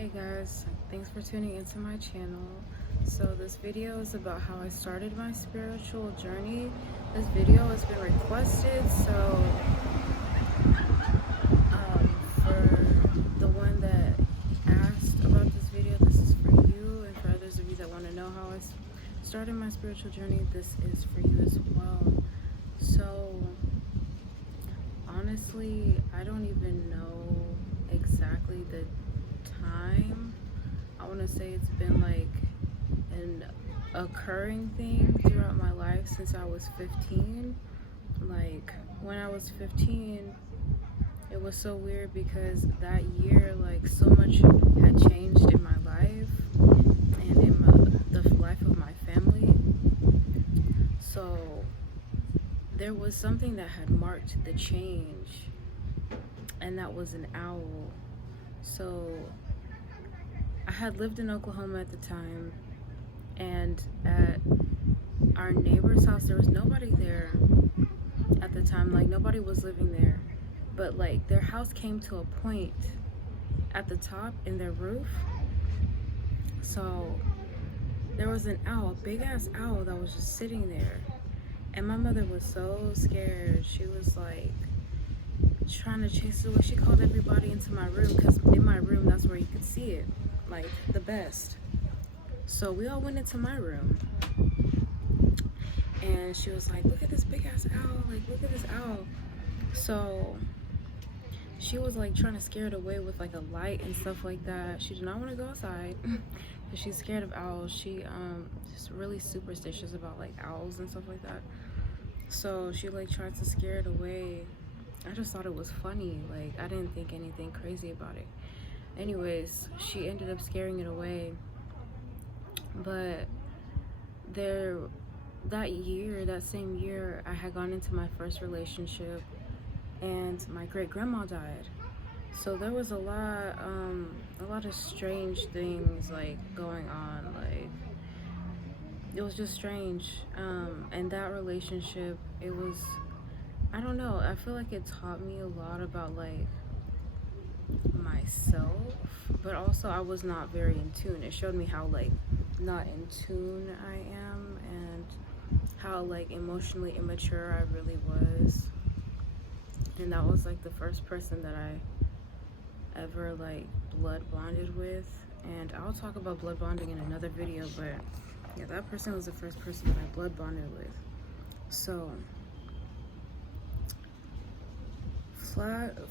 Hey guys, thanks for tuning into my channel. So this video is about how I started my spiritual journey. This video has been requested, so for the one that asked about this video, this is for you, and for others of you that want to know how I started my spiritual journey, this is for you as well. So honestly, I don't even know exactly the time. I want to say it's been like an occurring thing throughout my life since I was 15. Like when I was 15, it was so weird because that year, like, so much had changed in my life and in the life of my family. So there was something that had marked the change, and that was an owl. So I had lived in Oklahoma at the time, and at our neighbor's house there was nobody there at the time. Like, nobody was living there, but like their house came to a point at the top in their roof. So there was an owl, a big ass owl, that was just sitting there, and my mother was so scared. She was like trying to chase it away. She called everybody into my room, because in my room that's where you could see it like the best. So we all went into my room, and she was like, look at this big ass owl, like look at this owl. So she was like trying to scare it away with like a light and stuff like that. She did not want to go outside because she's scared of owls. She is really superstitious about like owls and stuff like that. So she like tried to scare it away. I just thought it was funny. Like, I didn't think anything crazy about it. Anyways, she ended up scaring it away. But that same year, I had gone into my first relationship, and my great grandma died. So there was a lot of strange things like going on. Like, it was just strange. And that relationship, it was, I don't know, I feel like it taught me a lot about like myself, but also I was not very in tune. It showed me how like not in tune I am, and how like emotionally immature I really was. And that was like the first person that I ever like blood bonded with, and I'll talk about blood bonding in another video, but yeah, that person was the first person that I blood bonded with. So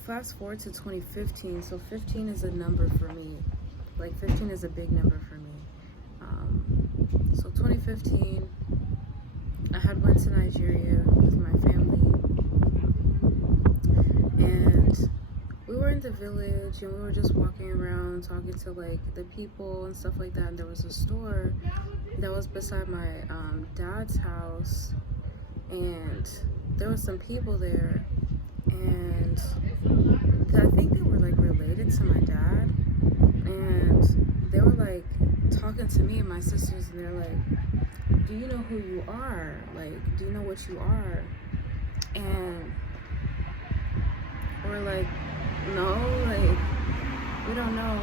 fast forward to 2015. So 15 is a number for me. Like 15 is a big number for me. So 2015, I had went to Nigeria with my family, and we were in the village, and we were just walking around talking to like the people and stuff like that. And there was a store that was beside my dad's house, and there was some people there, and I think they were like related to my dad, and they were like talking to me and my sisters, and they're like, do you know who you are? Like, do you know what you are? And we're like, no, like, we don't know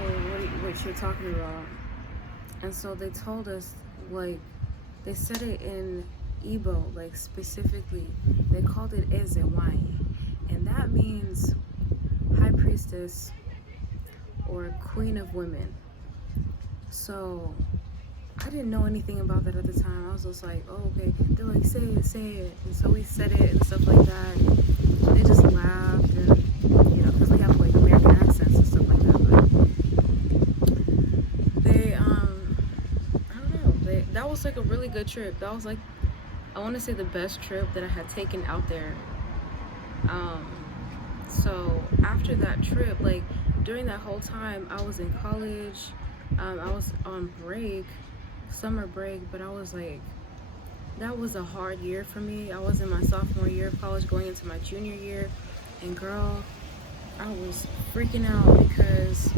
what you're talking about. And so they told us, like, they said it in Igbo, like specifically, they called it Nwanyi, and that means high priestess or queen of women. So I didn't know anything about that at the time. I was just like, oh, okay. They're like, say it. And so we said it and stuff like that. And they just laughed, and you know, because we have like American accents and stuff like that. But they, I don't know. That was like a really good trip. That was like, I want to say the best trip that I had taken out there. So after that trip, like during that whole time, I was in college. I was on break, summer break, but I was like, that was a hard year for me. I was in my sophomore year of college, going into my junior year, and girl, I was freaking out because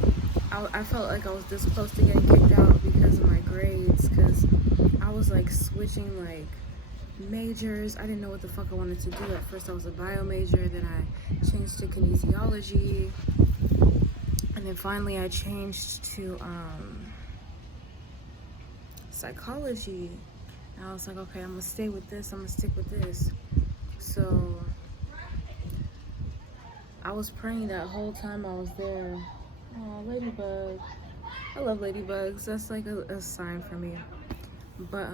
I felt like I was this close to getting kicked out because of my grades, because I was like switching like majors. I didn't know what the fuck I wanted to do. At first I was a bio major, then I changed to kinesiology, and then finally I changed to psychology. And I was like, okay, I'm gonna stay with this, I'm gonna stick with this. So I was praying that whole time I was there. Oh, ladybug. I love ladybugs. That's like a sign for me. But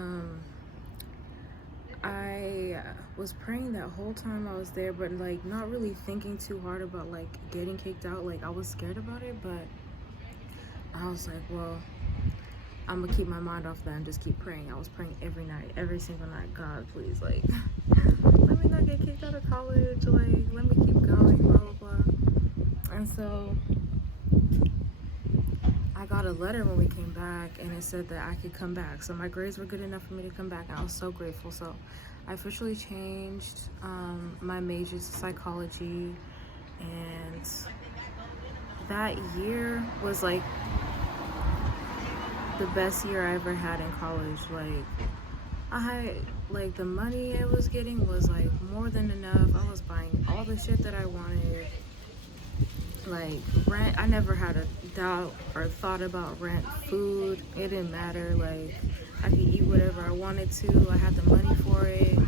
I was praying that whole time I was there, but like not really thinking too hard about like getting kicked out. Like I was scared about it, but I was like, well, I'm gonna keep my mind off that and just keep praying. I was praying every night, every single night. God, please, like, let me not get kicked out of college. Like, let me keep going, blah, blah, blah. And so I got a letter when we came back, and it said that I could come back. So my grades were good enough for me to come back, and I was so grateful. So I officially changed my major to psychology, and that year was like the best year I ever had in college. Like I had, like, the money I was getting was like more than enough. I was buying all the shit that I wanted. Like rent, I never had a doubt or thought about rent. Food, it didn't matter. Like I could eat whatever I wanted to. I had the money for it.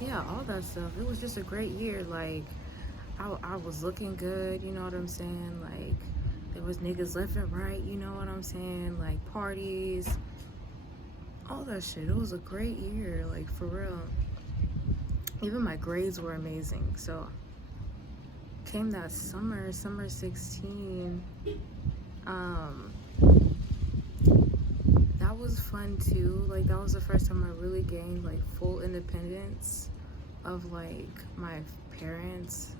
Yeah, all that stuff. It was just a great year. Like I was looking good, you know what I'm saying? Like there was niggas left and right, you know what I'm saying? Like parties, all that shit. It was a great year, like for real. Even my grades were amazing. So came that summer 16. That was fun too. Like that was the first time I really gained like full independence of like my parents,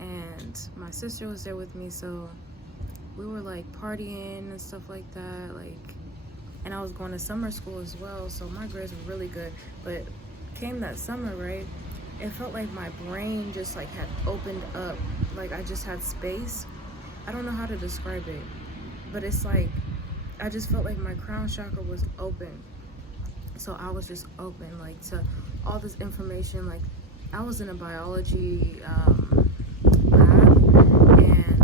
and my sister was there with me, so we were like partying and stuff like that. Like, and I was going to summer school as well, so my grades were really good. But came that summer, right? It felt like my brain just like had opened up. Like I just had space. I don't know how to describe it, but it's like I just felt like my crown chakra was open. So I was just open, like, to all this information. Like I was in a biology lab, and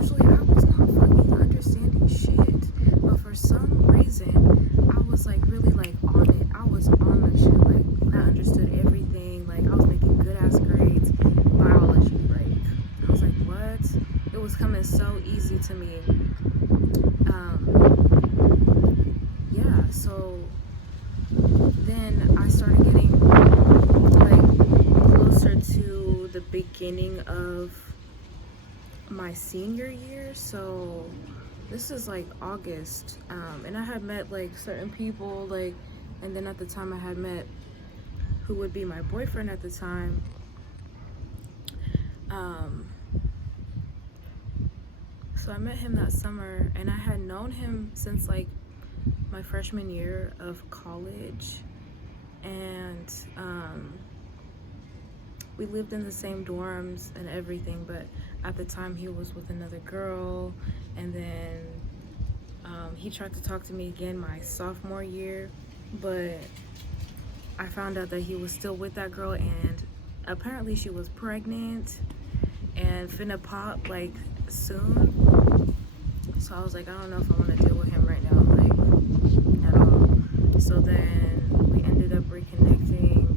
usually I was not fucking understanding shit, but for some reason I was like really like on it. I was on the shit. Like I understood everything. Like I was making good ass grades. Biology, like I was like, what? It was coming so easy to me. Yeah, so then I started getting like closer to the beginning of my senior year. So this is like August, and I had met like certain people, like, and then at the time I had met who would be my boyfriend at the time. So I met him that summer, and I had known him since like my freshman year of college, and we lived in the same dorms and everything, but at the time he was with another girl, and then he tried to talk to me again my sophomore year, but I found out that he was still with that girl, and apparently she was pregnant and finna pop like soon. So I was like, I don't know if I want to deal with him right now, like at all. So then we ended up reconnecting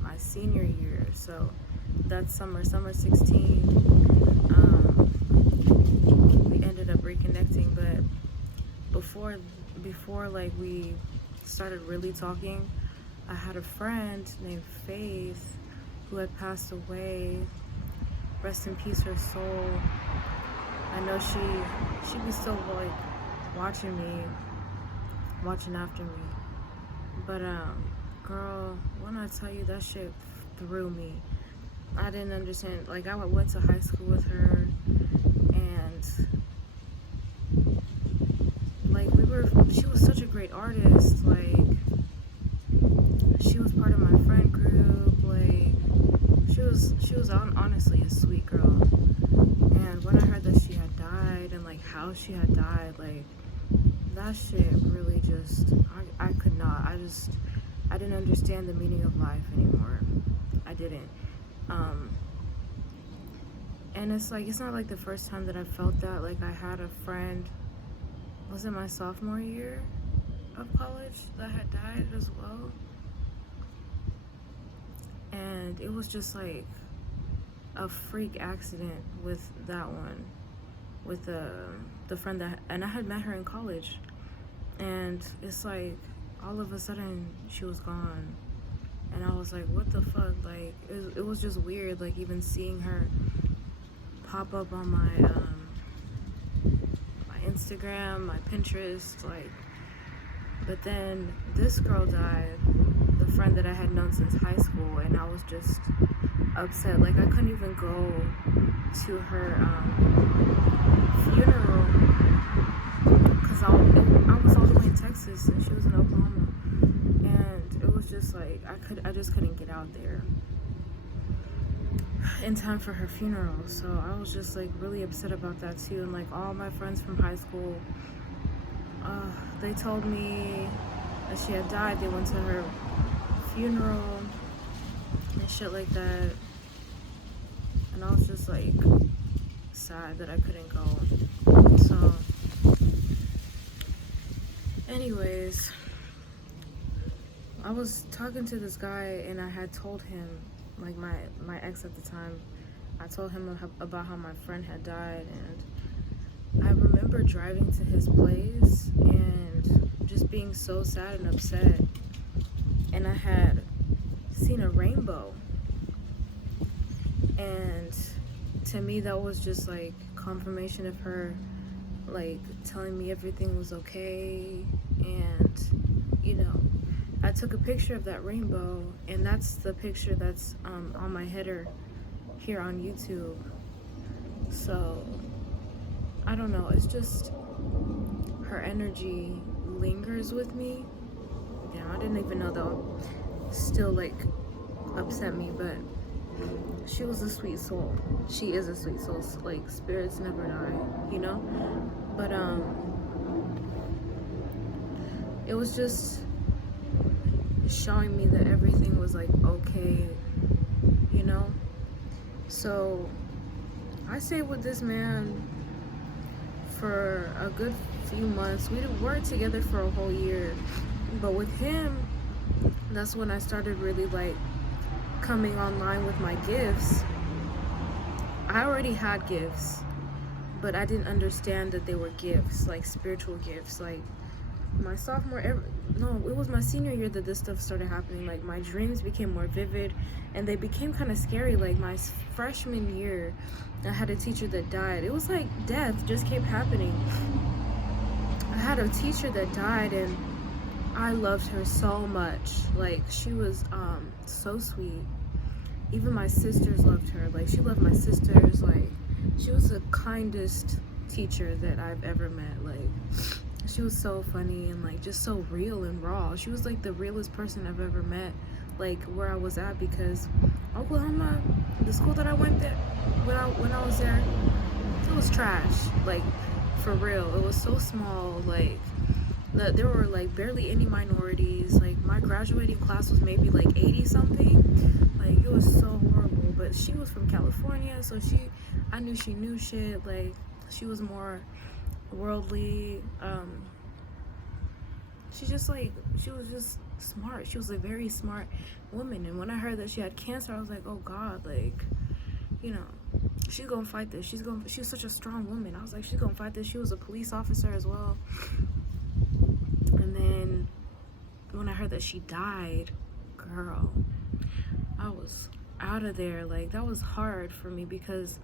my senior year. So that summer 16, we ended up reconnecting. But before like we started really talking, I had a friend named Faith who had passed away. Rest in peace, her soul. I know she was still like watching after me. But girl, when I tell you, that shit threw me. I didn't understand. Like I went to high school with her, and like she was such a great artist. Like she was part of my friend group. Like she was honestly a sweet girl. And when I heard that she had died, and like how she had died, like that shit really just, I could not. I didn't understand the meaning of life anymore. I didn't. And it's like, it's not like the first time that I felt that. Like, I had a friend, was it my sophomore year of college, that had died as well. And it was just like a freak accident with that one, with the friend that, and I had met her in college. And it's like, all of a sudden, she was gone. And I was like, what the fuck? Like, it was just weird, like, even seeing her pop up on my Instagram, my Pinterest, like. But then this girl died, the friend that I had known since high school, and I was just upset. Like, I couldn't even go to her funeral because I was all the way in Texas and she was in Oklahoma, and it was just like I just couldn't get out there in time for her funeral. So I was just like really upset about that too. And like all my friends from high school, they told me that she had died. They went to her funeral and shit like that, and I was just like sad that I couldn't go. So anyways, I was talking to this guy and I had told him, like my ex at the time, I told him about how my friend had died. And I remember driving to his place and just being so sad and upset. And I had seen a rainbow. And to me, that was just like confirmation of her, like telling me everything was okay. And, you know, I took a picture of that rainbow, and that's the picture that's on my header here on YouTube. So I don't know, it's just her energy lingers with me. You know, I didn't even know that would still like upset me, but she was a sweet soul. She is a sweet soul. Like, spirits never die, you know? But it was just showing me that everything was like okay, you know? So I stayed with this man for a good few months. We weren't together for a whole year, but with him, that's when I started really like coming online with my gifts. I already had gifts, but I didn't understand that they were gifts, like spiritual gifts. Like my it was my senior year that this stuff started happening. Like my dreams became more vivid and they became kind of scary. Like my freshman year, I had a teacher that died. It was like death just kept happening. I had a teacher that died and I loved her so much. Like she was so sweet. Even my sisters loved her. Like she loved my sisters. Like she was the kindest teacher that I've ever met. Like she was so funny and like just so real and raw. She was like the realest person I've ever met, like where I was at, because Oklahoma, the school that I went there when I was there, it was trash. Like for real, it was so small. Like there were like barely any minorities. Like my graduating class was maybe like 80 something. Like it was so horrible. But she was from California, so I knew she knew shit. Like she was more worldly. She was just smart. She was a very smart woman. And when I heard that she had cancer, I was like, oh God, like, you know, she's gonna fight this. She's such a strong woman. I was like, she's gonna fight this. She was a police officer as well. And then when I heard that she died, girl, I was out of there. Like that was hard for me because,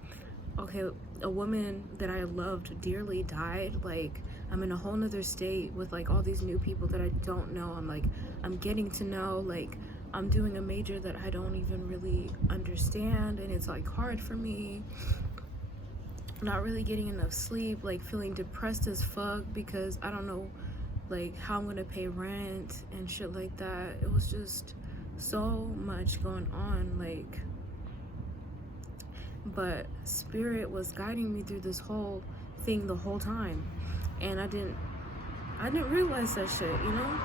okay, a woman that I loved dearly died. Like I'm in a whole nother state with like all these new people that I don't know. I'm getting to know. Like I'm doing a major that I don't even really understand, and it's like hard for me. Not really getting enough sleep, like feeling depressed as fuck because I don't know like how I'm gonna pay rent and shit like that. It was just so much going on, like, but spirit was guiding me through this whole thing the whole time, and I didn't realize that shit, you know?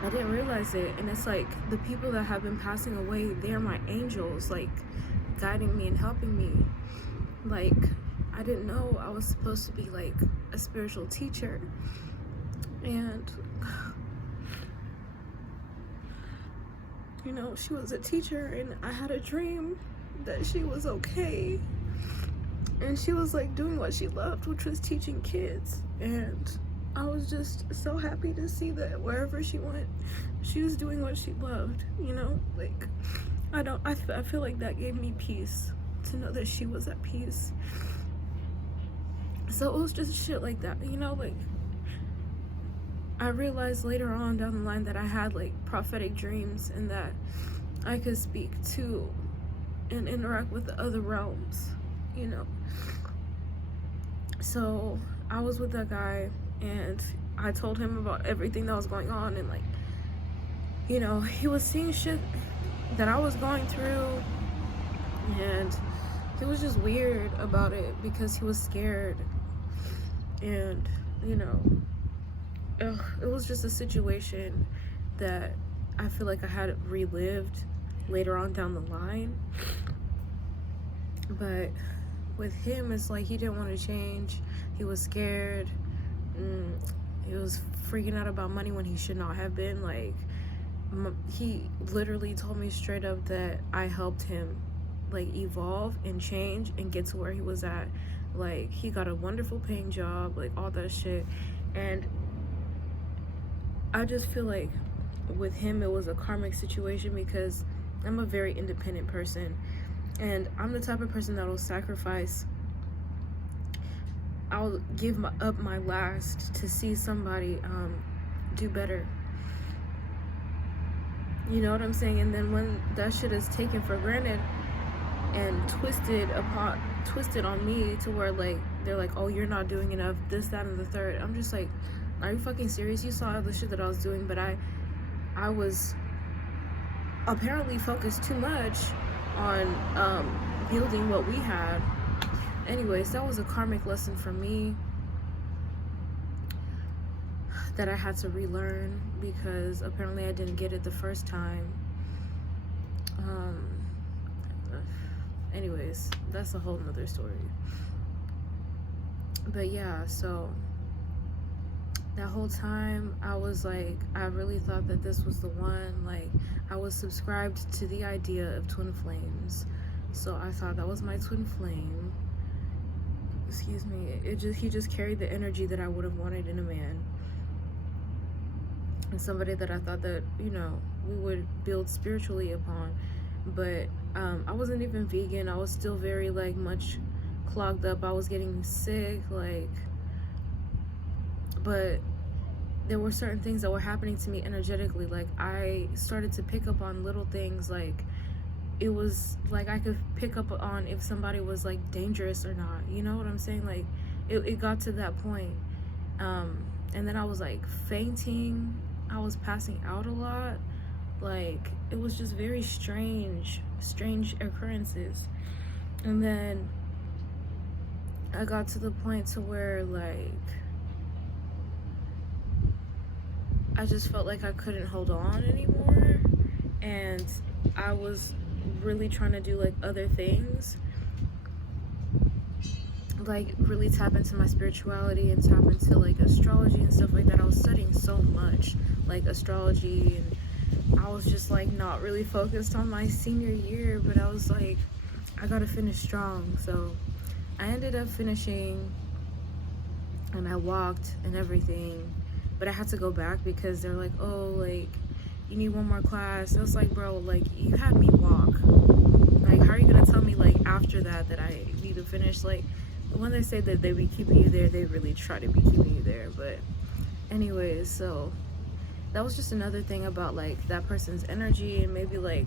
I didn't realize it. And it's like the people that have been passing away, they are my angels. Like guiding me and helping me. Like, I didn't know I was supposed to be like a spiritual teacher. And you know, she was a teacher, and I had a dream that she was okay. And she was like doing what she loved, which was teaching kids. And I was just so happy to see that wherever she went, she was doing what she loved, you know? Like, I feel like that gave me peace, to know that she was at peace. So it was just shit like that, you know? Like, I realized later on down the line that I had like prophetic dreams, and that I could speak to and interact with the other realms, you know? So I was with that guy, and I told him about everything that was going on, and like, you know, he was seeing shit that I was going through, and he was just weird about it because he was scared. And you know, it was just a situation that I feel like I had relived later on down the line. But with him, it's like he didn't want to change. He was scared. He was freaking out about money when he should not have been. Like, he literally told me straight up that I helped him like evolve and change and get to where he was at. Like, he got a wonderful paying job, like all that shit. And I just feel like with him it was a karmic situation, because I'm a very independent person, and I'm the type of person that will sacrifice. I'll give up my last to see somebody do better. You know what I'm saying? And then when that shit is taken for granted and twisted on me to where like they're like, oh, you're not doing enough, this, that, and the third. I'm just like, are you fucking serious? You saw the shit that I was doing, but I was apparently focused too much on building what we had. Anyways, that was a karmic lesson for me that I had to relearn, because apparently I didn't get it the first time. Anyways, that's a whole nother story. But yeah, so that whole time I was like, I really thought that this was the one. Like, I was subscribed to the idea of twin flames, so I thought that was my twin flame. Excuse me. He just carried the energy that I would have wanted in a man, and somebody that I thought that, you know, we would build spiritually upon. But I wasn't even vegan. I was still very like much clogged up. I was getting sick, like, but there were certain things that were happening to me energetically. Like, I started to pick up on little things. Like, it was like I could pick up on if somebody was like dangerous or not, you know what I'm saying? Like, it got to that point. And then I was like fainting, I was passing out a lot. Like, it was just very strange occurrences. And then I got to the point to where like I just felt like I couldn't hold on anymore, and I was really trying to do like other things, like really tap into my spirituality and tap into like astrology and stuff like that. I was studying so much like astrology, and I was just like not really focused on my senior year, but I was like, I gotta finish strong. So I ended up finishing, and I walked and everything, but I had to go back because they're like, oh, like, you need one more class. I was like, bro, like, you had me walk. Like, how are you gonna tell me like after that I need to finish? Like, when they say that they be keeping you there, they really try to be keeping you there. But anyways, so that was just another thing about like that person's energy, and maybe like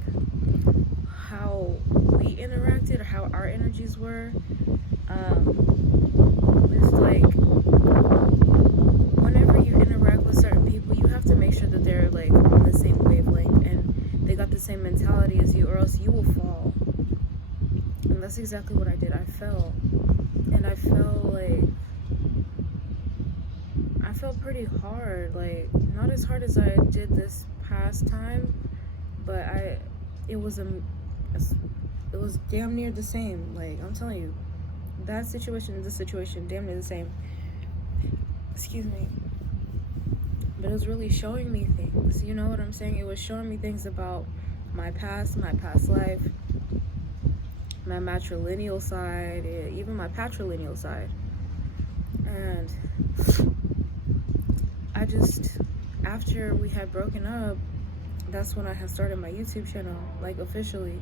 how we interacted or how our energies were. It's like whenever you interact with certain people, you have to make sure that they're like on the same wavelength and they got the same mentality as you, or else you will fall. And that's exactly what I did. I fell, and I felt pretty hard. Like, not as hard as I did this past time, but it was it was damn near the same. Like, I'm telling you, that situation and this situation, damn near the same. Excuse me. But it was really showing me things. You know what I'm saying? It was showing me things about my past life, my matrilineal side, even my patrilineal side. And I just, after we had broken up, that's when I had started my YouTube channel, like, officially.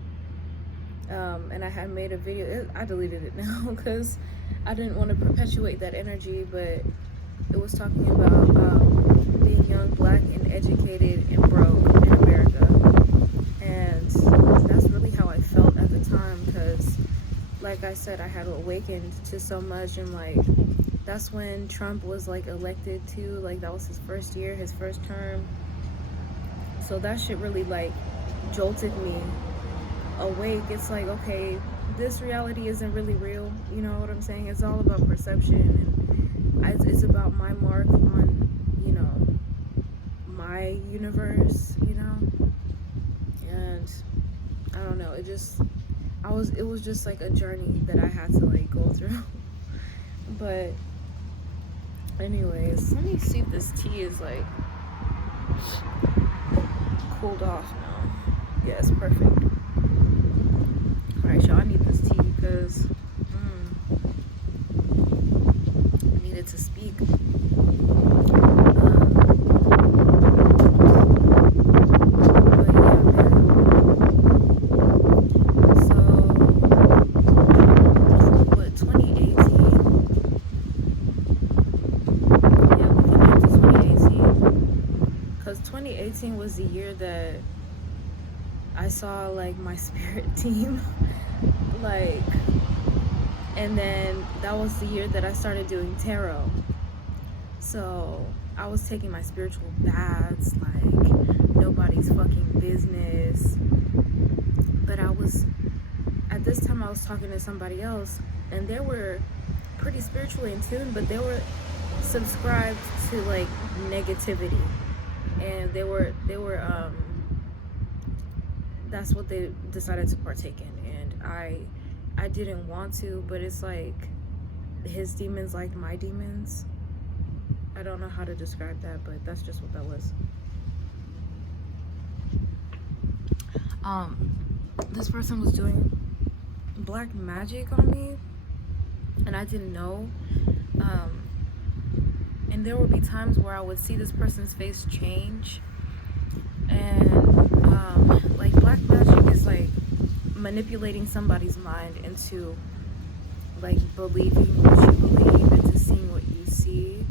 And I had made a video. I deleted it now because I didn't want to perpetuate that energy, but it was talking about being young, black, and educated and broke in America. And that's really how I felt at the time, because, like I said, I had awakened to so much. And, like, that's when Trump was, like, elected too. Like, that was his first year, his first term. So that shit really, like, jolted me awake. It's like, okay, this reality isn't really real. You know what I'm saying? It's all about perception. And it's about my mark on, you know, my universe, you know? And I don't know. It was just like a journey that I had to, like, go through. But anyways, let me see if this tea is, like, cooled off now. Yeah, it's perfect. Alright, y'all, I need this tea because I needed to speak. Was the year that I saw, like, my spirit team, like, and then that was the year that I started doing tarot. So I was taking my spiritual baths like nobody's fucking business. But at this time I was talking to somebody else, and they were pretty spiritually in tune, but they were subscribed to, like, negativity. And they were that's what they decided to partake in, and I didn't want to, but it's like his demons like my demons. I don't know how to describe that, but that's just what that was. This person was doing black magic on me, and I didn't know. And there would be times where I would see this person's face change, and like, black magic is like manipulating somebody's mind into, like, believing what you believe, into seeing what you see.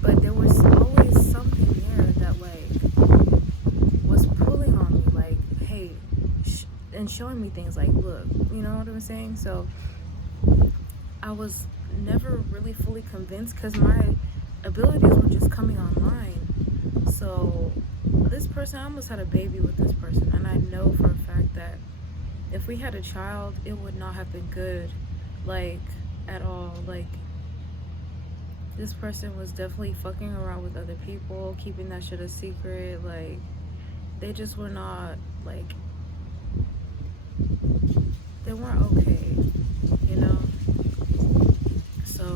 But there was always something there that, like, was pulling on me, like, hey, and showing me things like, look, you know what I'm saying? So I was never really fully convinced because my abilities were just coming online. So this person, I almost had a baby with this person, and I know for a fact that if we had a child, it would not have been good, like, at all. Like, this person was definitely fucking around with other people, keeping that shit a secret. Like, they just were not, like, they weren't okay, you know? So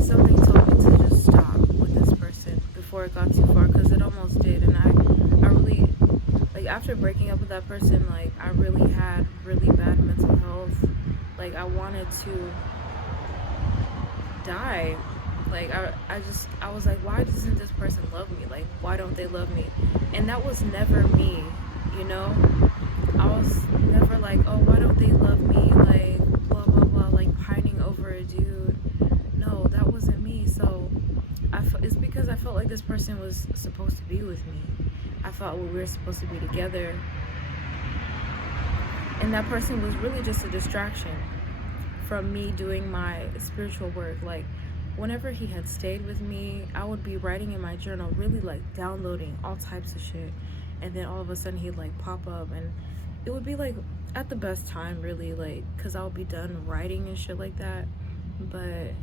something told me to just stop with this person before it got too far, because it almost did. And I really, like, after breaking up with that person, like, I really had really bad mental health. Like, I wanted to die. Like, I was like, why doesn't this person love me? Like, why don't they love me? And that was never me, you know? I was never like, oh, why don't they love me? Like, blah, blah, blah, like, pining over a dude. No, that wasn't me. So it's because I felt like this person was supposed to be with me. I thought we were supposed to be together. And that person was really just a distraction from me doing my spiritual work. Like, whenever he had stayed with me, I would be writing in my journal, really, like, downloading all types of shit. And then all of a sudden he'd, like, pop up, and it would be, like, at the best time, really, like, because I would be done writing and shit like that. But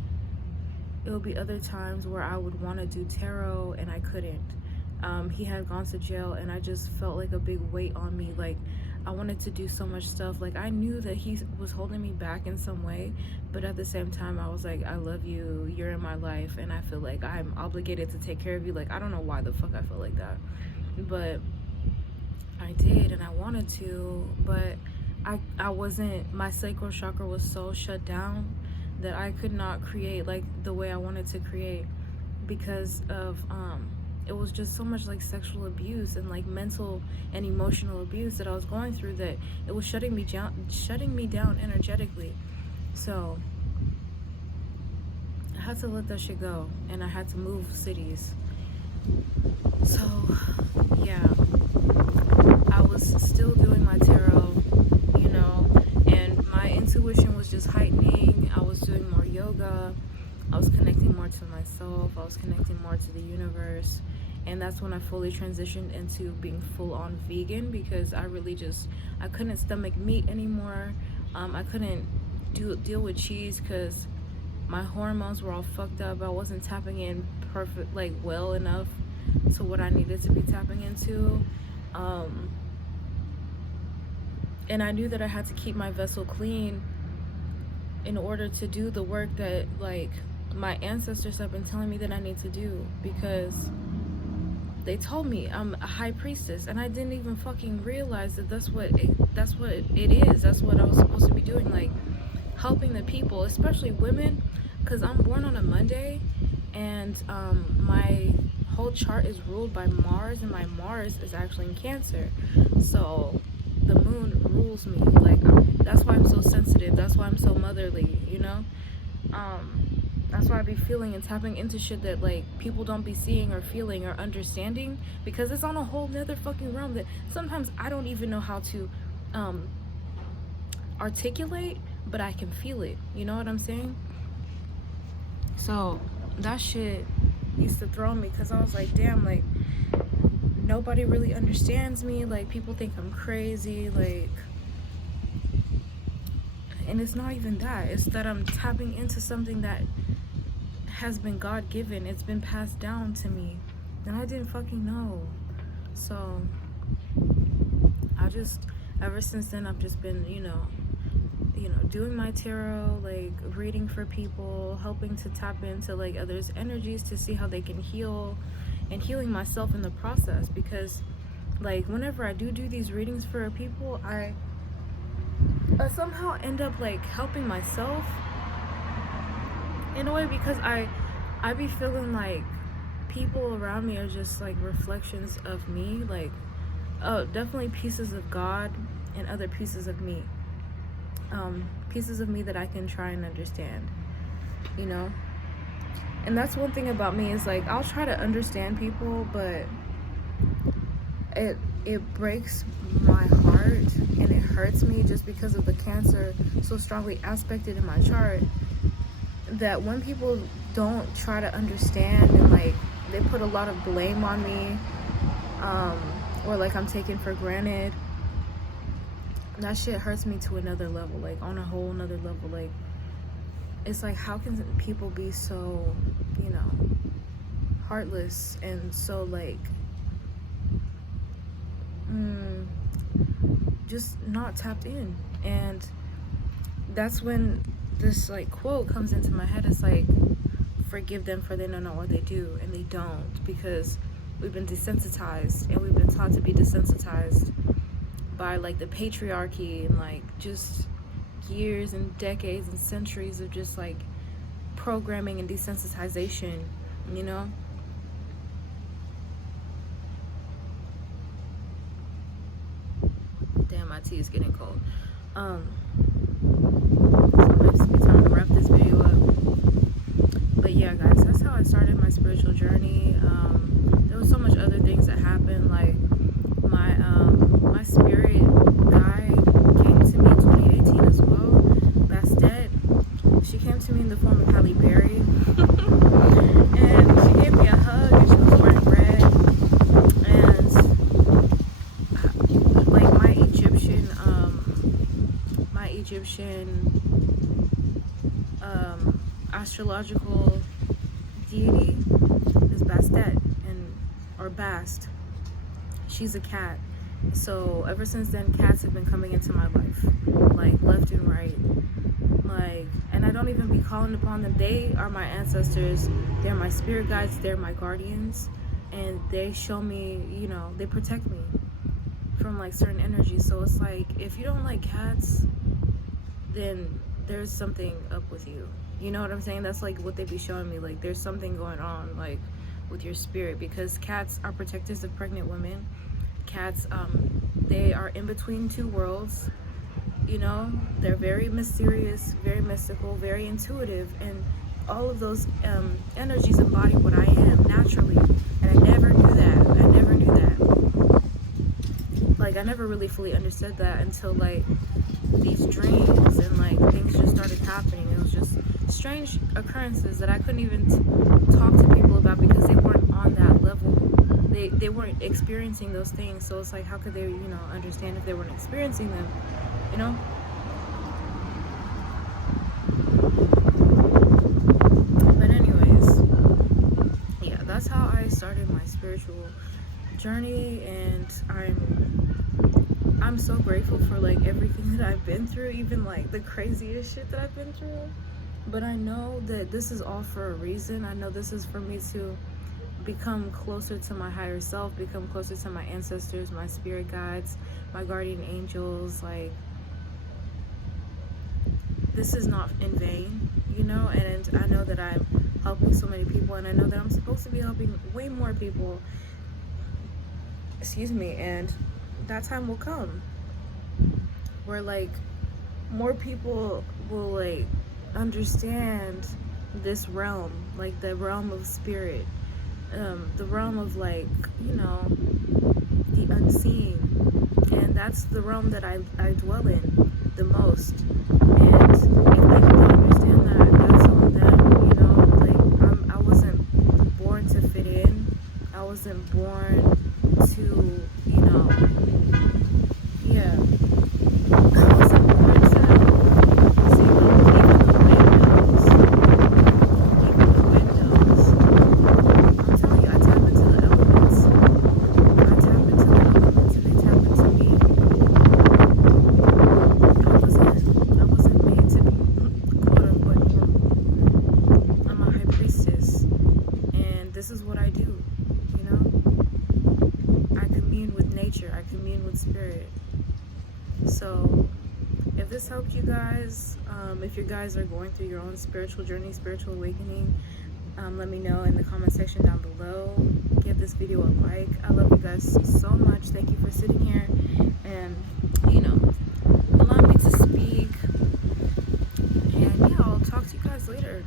it would be other times where I would want to do tarot and I couldn't. He had gone to jail, and I just felt like a big weight on me. Like, I wanted to do so much stuff. Like, I knew that he was holding me back in some way, but at the same time, I was like, I love you, you're in my life, and I feel like I'm obligated to take care of you. Like, I don't know why the fuck I feel like that, but I did, and I wanted to, but I wasn't, my sacral chakra was so shut down that I could not create like the way I wanted to create, because of it was just so much like sexual abuse and like mental and emotional abuse that I was going through, that it was shutting me down energetically. So I had to let that shit go, and I had to move cities. So yeah, I was still doing my tarot, you know, and my intuition was just heightening. I was doing more yoga, I was connecting more to myself, I was connecting more to the universe. And that's when I fully transitioned into being full-on vegan, because I couldn't stomach meat anymore. I couldn't deal with cheese because my hormones were all fucked up. I wasn't tapping in well enough to what I needed to be tapping into. And I knew that I had to keep my vessel clean in order to do the work that like my ancestors have been telling me that I need to do, because they told me I'm a high priestess, and I didn't even fucking realize that that's what it is. That's what I was supposed to be doing, like helping the people, especially women, because I'm born on a Monday, and my whole chart is ruled by Mars, and my Mars is actually in Cancer. So the moon rules me. Like, that's why I'm so sensitive. That's why I'm so motherly, you know? That's why I be feeling and tapping into shit that like people don't be seeing or feeling or understanding, because it's on a whole nother fucking realm that sometimes I don't even know how to articulate, but I can feel it. You know what I'm saying? So that shit used to throw me, because I was like, damn, like nobody really understands me. Like, people think I'm crazy, like, and it's not even that. It's that I'm tapping into something that has been God-given. It's been passed down to me, and I didn't fucking know. So ever since then, I've just been, you know, doing my tarot, like reading for people, helping to tap into like others' energies to see how they can heal, and healing myself in the process. Because like whenever I do these readings for people, I somehow end up like helping myself in a way, because I be feeling like people around me are just like reflections of me, like definitely pieces of God and other pieces of me, pieces of me that I can try and understand, you know. And that's one thing about me, is like I'll try to understand people, but it breaks my heart and it hurts me, just because of the Cancer so strongly aspected in my chart, that when people don't try to understand and like they put a lot of blame on me, or like I'm taken for granted, that shit hurts me to another level, like on a whole nother level. Like, it's like, how can people be so, you know, heartless and so like just not tapped in? And that's when this like quote comes into my head. It's like, forgive them, for they don't know what they do. And they don't, because we've been desensitized, and we've been taught to be desensitized by like the patriarchy, and like just years and decades and centuries of just like programming and desensitization, you know. Damn, my tea is getting cold. So it's time to wrap this video up. But yeah, guys, that's how I started my spiritual journey. There was so much other things that happened. Like my spirit guide came to me in 2018 as well. Bestowed. She came to me in the form of Halle Berry, and she gave me a hug, and she was wearing red. And like my Egyptian astrological deity is Bastet, or Bast. She's a cat, So ever since then, cats have been coming into my life, like left and right. Like, and I don't even be calling upon them. They are my ancestors. They're my spirit guides. They're my guardians, and they show me, you know, they protect me from like certain energies. So it's like, if you don't like cats, then there's something up with you. You know what I'm saying? That's like what they be showing me. Like, there's something going on, like, with your spirit, because cats are protectors of pregnant women. Cats, they are in between two worlds. You know, they're very mysterious, very mystical, very intuitive, and all of those energies embody what I am naturally. And I never knew that. I never knew that. Like, I never really fully understood that until like these dreams and like things just started happening. It was just strange occurrences that I couldn't even talk to people about because they weren't on that level. They weren't experiencing those things. So it's like, how could they, you know, understand if they weren't experiencing them? You know? But anyways, yeah, that's how I started my spiritual journey, and I'm so grateful for like everything that I've been through, even like the craziest shit that I've been through. But I know that this is all for a reason. I know this is for me to become closer to my higher self, become closer to my ancestors, my spirit guides, my guardian angels. Like, this is not in vain, you know. And I know that I'm helping so many people, and I know that I'm supposed to be helping way more people, excuse me, and that time will come where like more people will like understand this realm, like the realm of spirit, the realm of like, you know, the unseen. And that's the realm that I dwell in the most. And if people don't understand that, that's on them, you know. Like, I wasn't born to fit in. I wasn't born to, you know, yeah. I wasn't born to see, like, even the windows. I'm telling you, I tap into the elements. I tap into the elements, and they tap into me. I wasn't made to be quote unquote normal. I'm a high priestess, and this is what I do, you know? I commune with nature, I commune with spirit. So if this helped you guys, if you guys are going through your own spiritual journey, spiritual awakening, let me know in the comment section down below. Give this video a like. I love you guys so much. Thank you for sitting here and, you know, allow me to speak. And yeah, I'll talk to you guys later.